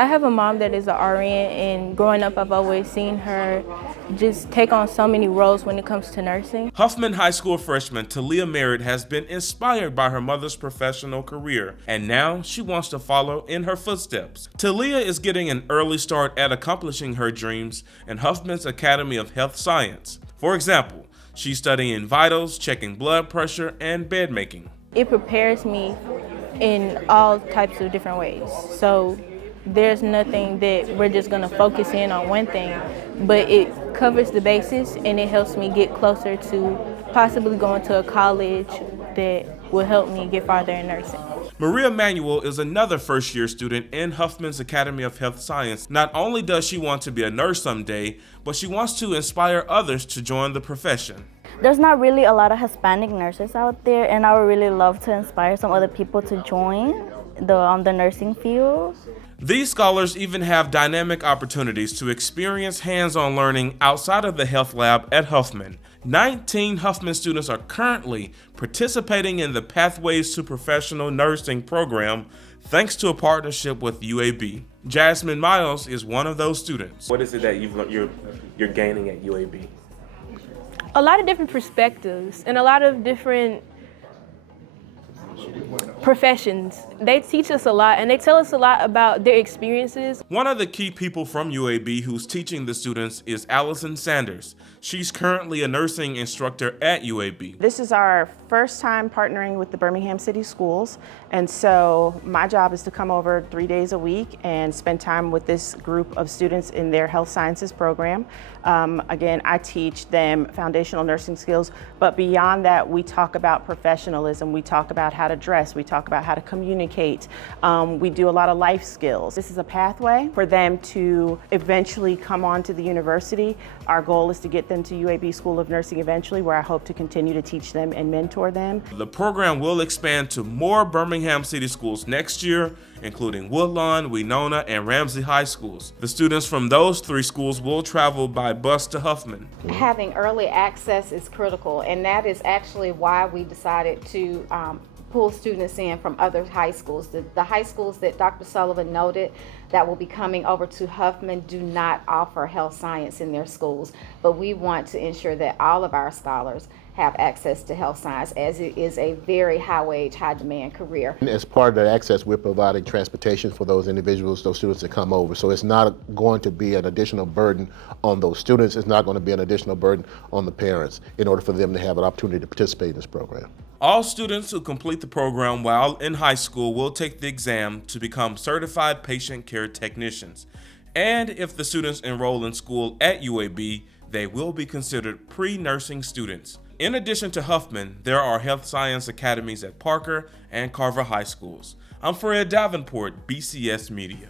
I have a mom that is an RN, and growing up, I've always seen her just take on so many roles when it comes to nursing. Huffman High School freshman Talia Merritt has been inspired by her mother's professional career, and now she wants to follow in her footsteps. Talia is getting an early start at accomplishing her dreams in Huffman's Academy of Health Science. For example, she's studying vitals, checking blood pressure, and bed making. It prepares me in all types of different ways. So there's nothing that we're just gonna focus in on one thing, but it covers the bases and it helps me get closer to possibly going to a college that will help me get farther in nursing. Maria Manuel is another first-year student in Huffman's Academy of Health Science. Not only does she want to be a nurse someday, but she wants to inspire others to join the profession. There's not really a lot of Hispanic nurses out there, and I would really love to inspire some other people to join the nursing field. These scholars even have dynamic opportunities to experience hands-on learning outside of the health lab at Huffman. 19 Huffman students are currently participating in the Pathways to Professional Nursing program thanks to a partnership with UAB. Jasmine Miles is one of those students. What is it that you're gaining at UAB? A lot of different perspectives and a lot of different professions. They teach us a lot and they tell us a lot about their experiences. One of the key people from UAB who's teaching the students is Allison Sanders. She's currently a nursing instructor at UAB. This is our first time partnering with the Birmingham City Schools, and so my job is to come over 3 days a week and spend time with this group of students in their health sciences program. Again, I teach them foundational nursing skills, but beyond that, we talk about professionalism, we talk about how to dress, we talk about how to communicate, we do a lot of life skills. This is a pathway for them to eventually come on to the university. Our goal is to get them to UAB School of Nursing eventually, where I hope to continue to teach them and mentor them. The program will expand to more Birmingham City schools next year, including Woodlawn, Winona, and Ramsey High schools. The students from those 3 schools will travel by bus to Huffman. Having early access is critical, and that is actually why we decided to pull students in from other high schools. The high schools that Dr. Sullivan noted that will be coming over to Huffman do not offer health science in their schools, but we want to ensure that all of our scholars have access to health science, as it is a very high-wage, high-demand career. As part of that access, we're providing transportation for those individuals, those students that come over. So it's not going to be an additional burden on those students. It's not going to be an additional burden on the parents in order for them to have an opportunity to participate in this program. All students who complete the program while in high school will take the exam to become certified patient care technicians. And if the students enroll in school at UAB, they will be considered pre-nursing students. In addition to Huffman, there are health science academies at Parker and Carver High Schools. I'm Fred Davenport, BCS Media.